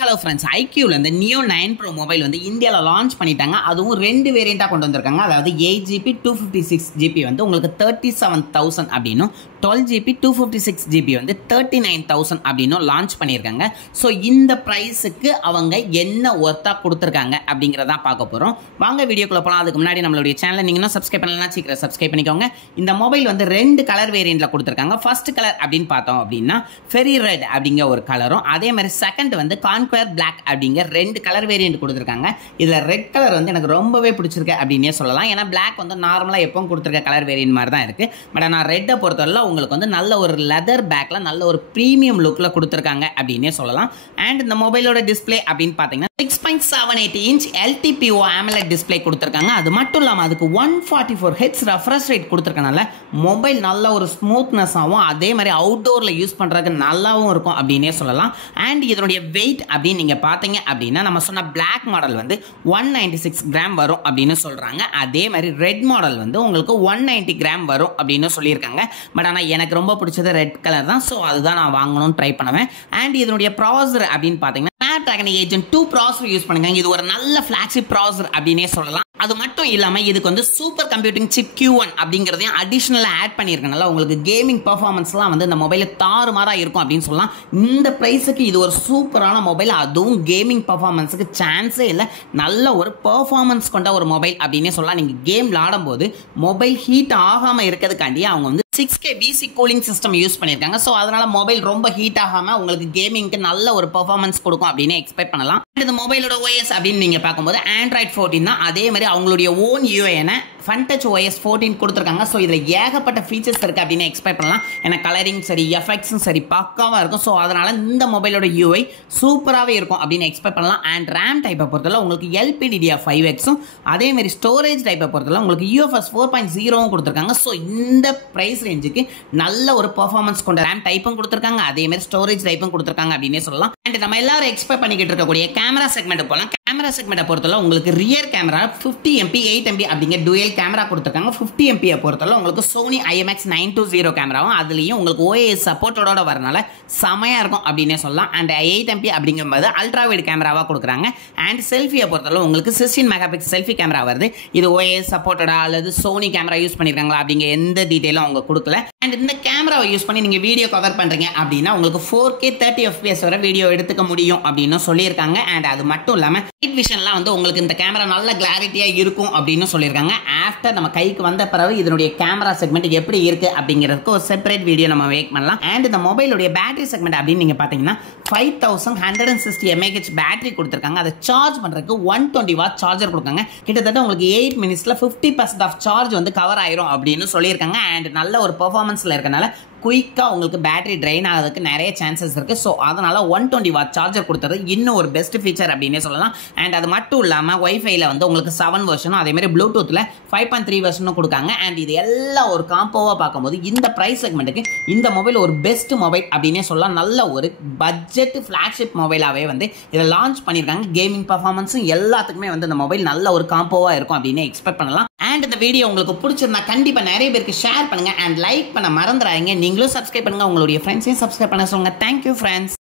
Hello friends, ஐக்யூல இந்த neo 9 bro mobile வந்து இந்தியாவில் லான்ச் பண்ணிட்டாங்க. அதுவும் 2 வேரியண்ட்டாக கொண்டு வந்திருக்காங்க. அதாவது 8GB 256GB வந்து உங்களுக்கு 37,000 அப்படின்னும் 12GB 256GB வந்து 39,000 அப்படின்னும் லான்ச் பண்ணியிருக்காங்க. ஸோ இந்த ப்ரைஸுக்கு அவங்க என்ன ஒர்த்தாக கொடுத்துருக்காங்க அப்படிங்கிறதான் பார்க்க போகிறோம். வாங்க வீடியோக்குள்ள போகலாம். அதுக்கு முன்னாடி நம்மளுடைய சேனலை நீங்கள் இன்னும் சப்ஸ்கிரைப் பண்ணலாம், சீக்கிரம் சப்ஸ்கிரைப் பண்ணிக்கோங்க. இந்த மொபைல் வந்து 2 கலர் வேரியண்ட்டில் கொடுத்துருக்காங்க. ஃபர்ஸ்ட் கலர் அப்படின்னு பார்த்தோம் அப்படின்னா ஃபெரி ரெட் அப்படிங்கிற ஒரு கலரும், அதே மாதிரி செகண்ட் வந்து கான்குவர் பிளாக் அப்படிங்கிற 2 கலர் வேரியண்ட் கொடுத்துருக்காங்க. இதில் ரெட் கலர் வந்து எனக்கு ரொம்பவே பிடிச்சிருக்கு அப்படின்னே சொல்லலாம். ஏன்னா பிளாக் வந்து நார்மலாக எப்பவும் கொடுத்துருக்க கலர் வேரியண்ட் மாதிரி தான் இருக்குது. பட் நான் ரெட்டை பொறுத்தவரை உங்களுக்கு வந்து நல்ல ஒரு லெதர் பேக்கில் நல்ல ஒரு ப்ரீமியம் லுக்கில் கொடுத்துருக்காங்க அப்படின்னே சொல்லலாம். அண்ட் இந்த மொபைலோட டிஸ்பிளே அப்படின்னு பார்த்தீங்கன்னா 6.78 இன்ச் LTPO AMOLED டிஸ்பிளே கொடுத்துருக்காங்க. அது மட்டும் இல்லாமல் அதுக்கு 144 Hz ரெஃப்ரெஷ் ரேட் கொடுத்துருக்கனால மொபைல் நல்ல ஒரு ஸ்மூத்னஸாகவும் அதே மாதிரி அவுட்டோரில் யூஸ் பண்ணுறதுக்கு நல்லாவும் இருக்கும் அப்படின்னே சொல்லலாம். அண்ட் இதனுடைய வெயிட் அப்படின்னு நீங்கள் பார்த்தீங்க அப்படின்னா நம்ம சொன்ன பிளாக் மாடல் வந்து 196 கிராம் வரும் அப்படின்னு சொல்கிறாங்க. அதே மாதிரி ரெட் மாடல் வந்து உங்களுக்கு 190 கிராம் வரும் அப்படின்னு சொல்லியிருக்காங்க. பட் ஆனால் எனக்கு ரொம்ப பிடிச்சது ரெட் கலர் தான். ஸோ அதுதான் நான் வாங்கணும்னு ட்ரை பண்ணுவேன். அண்ட் இதனுடைய ப்ராசஸர் அப்படின்னு பார்த்தீங்கன்னா Snapdragon 8 Gen 2 ப்ராசஸர் யூஸ் பண்ணுங்க. இது ஒரு நல்ல ஃபிளாக்ஷிப் ப்ராசஸர் அப்படின்னே சொல்லலாம். அது மட்டும் இல்லாமல் இதுக்கு வந்து சூப்பர் கம்ப்யூட்டிங் சிப் Q1 அப்படிங்கிறதையும் அடிஷனலாக ஆட் பண்ணியிருக்கனால உங்களுக்கு கேமிங் பர்ஃபார்மன்ஸ்லாம் வந்து இந்த மொபைலில் தாறுமாறாக இருக்கும் அப்படின்னு சொல்லலாம். இந்த ப்ரைஸுக்கு இது ஒரு சூப்பரான மொபைல். அதுவும் கேமிங் பர்ஃபார்மன்ஸுக்கு சான்ஸே இல்லை. நல்ல ஒரு பர்ஃபார்மன்ஸ் கொண்ட ஒரு மொபைல் அப்படின்னே சொல்லலாம். நீங்கள் கேம் விளாடும் போது மொபைல் ஹீட் ஆகாமல் இருக்கிறதுக்காண்டி அவங்க வந்து 6K BC cooling system use பண்ணியிருக்காங்க. ஸோ அதனால மொபைல் ரொம்ப ஹீட் ஆகாமல் உங்களுக்கு கேமிங்க்கு நல்ல ஒரு பர்ஃபார்மன்ஸ் கொடுக்கும் அப்படின்னு எக்ஸ்பெக்ட் பண்ணலாம். இந்த மொபைலோட OS அப்படின்னு நீங்கள் பார்க்கும்போது Android 14 தான். அதே மாதிரி அவங்களுடைய ஓன் UI FunTouch OS 14 கொடுத்துருக்காங்க. ஸோ இதில் ஏகப்பட்ட ஃபீச்சர்ஸ் இருக்குது அப்படின்னு எக்ஸ்பெக்ட் பண்ணலாம். ஏன்னா கலரிங் சரி எஃபெக்ட்ஸும் சரி பக்காவாக இருக்கும். ஸோ அதனால் இந்த மொபைலோட UI சூப்பராகவே இருக்கும் அப்படின்னு எக்ஸ்பெக்ட் பண்ணலாம். அண்ட் ரேம் டைப்பை பொறுத்தவரை உங்களுக்கு LPDDR5Xும் அதே மாதிரி ஸ்டோரேஜ் டைப்பை பொறுத்தவரை உங்களுக்கு UFS 4.0வும் கொடுத்துருக்காங்க. ஸோ இந்த ப்ரைஸ் ரேஞ்சுக்கு நல்ல ஒரு பெர்ஃபார்மன்ஸ் கொண்ட ரேம் டைப்பும் கொடுத்துருக்காங்க, அதே மாதிரி ஸ்டோரேஜ் டைப்பும் கொடுத்துருக்காங்க அப்படின்னே சொல்லலாம். அண்ட் நம்ம எல்லாரும் எக்ஸ்பெக்ட் பண்ணிக்கிட்டு இருக்கக்கூடிய கேமரா செக்மெண்ட் போகலாம். கேமரா செக்மெண்ட்டை பொறுத்தவரை உங்களுக்கு ரியர் கேமரா 50MP 8MP அப்படிங்கிற டுயல் கேமரா கொடுத்துருக்காங்க. 50MP பொறுத்தவரை உங்களுக்கு Sony IMX 920 கேமராவும் அதுலேயும் உங்களுக்கு OIS சப்போர்ட்டோட வரனால செமையாக இருக்கும் அப்படின்னே சொல்லலாம். அண்ட் 8MP அப்படிங்கும்போது அல்ட்ரா வைட் கேமராவாக கொடுக்குறாங்க. அண்ட் செல்ஃபியை பொறுத்தவரை உங்களுக்கு 16 மெகாபிக்சல் செல்ஃபி கேமரா வருது. இது OIS சப்போர்ட்டடா அல்லது சோனி கேமரா யூஸ் பண்ணியிருக்காங்களா அப்படிங்கிற எந்த டீட்டெயிலும் அவங்க கொடுக்கல. அண்ட் இந்த கேமராவை யூஸ் பண்ணி நீங்கள் வீடியோ கவர் பண்ணுறீங்க அப்படின்னா உங்களுக்கு 4K 30 FPS வரை வீடியோ எடுத்துக்க முடியும் அப்படின்னு சொல்லியிருக்காங்க. அண்ட் அது மட்டும் இல்லாமல் நைட் விஷன்லாம் வந்து உங்களுக்கு இந்த கேமரா நல்ல கிளாரிட்டியாக இருக்கும் அப்படின்னு சொல்லியிருக்காங்க. ஆஃப்டர் நம்ம கைக்கு வந்த பிறகு இதனுடைய கேமரா செக்மெண்ட் எப்படி இருக்குது அப்படிங்கிறதுக்கு ஒரு செப்பரேட் வீடியோ நம்ம மேக் பண்ணலாம். அண்ட் இந்த மொபைலுடைய பேட்டரி செக்மெண்ட் அப்படின்னு நீங்கள் பார்த்தீங்கன்னா 5160 mAh பேட்டரி கொடுத்துருக்காங்க. அதை சார்ஜ் பண்ணுறதுக்கு 120 வாட் சார்ஜர் கொடுக்காங்க. கிட்டத்தட்ட உங்களுக்கு 8 மினிட்ஸில் 50% ஆஃப் சார்ஜ் வந்து கவர் ஆயிரும் அப்படின்னு சொல்லியிருக்காங்க. அண்ட் நல்ல ஒரு பெர்ஃபார்மன்ஸில் இருக்கனால குயிக்காக உங்களுக்கு பேட்டரி ட்ரைன் ஆகிறதுக்கு நிறைய சான்சஸ் இருக்குது. ஸோ அதனால் 120 வாட் சார்ஜர் கொடுத்தது இன்னும் ஒரு பெஸ்ட் ஃபீச்சர் அப்படின்னே சொல்லலாம். அண்ட் அது மட்டும் இல்லாமல் ஒய்ஃபைல வந்து உங்களுக்கு 7 வெர்ஷனும் அதேமாதிரி ப்ளூடூத்தில் 5.3 வெர்ஷனும் கொடுக்காங்க. அண்ட் இது எல்லாம் ஒரு காம்போவாக பார்க்கும்போது இந்த ப்ரைஸ் செக்மெண்ட்டுக்கு இந்த மொபைல் ஒரு பெஸ்ட் மொபைல் அப்படின்னே சொல்லலாம். நல்ல ஒரு பட்ஜெட் ஃப்ளாக்ஷிப் மொபைலாகவே வந்து இதை லான்ச் பண்ணியிருக்காங்க. கேமிங் பர்ஃபார்மன்ஸும் எல்லாத்துக்குமே வந்து இந்த மொபைல் நல்ல ஒரு காம்போவாக இருக்கும் அப்படின்னு எக்ஸ்பெக்ட் பண்ணலாம். அண்ட் இந்த வீடியோ உங்களுக்கு பிடிச்சிருந்தா கண்டிப்பாக நிறைய பேருக்கு ஷேர் பண்ணுங்கள். அண்ட் லைக் பண்ண மறந்துடாதீங்க. நீங்களும் சப்ஸ்கிரைப் பண்ணுங்கள், உங்களுடைய ஃப்ரெண்ட்ஸையும் சப்ஸ்கிரைப் பண்ண சொல்லுங்கள். Thank you friends.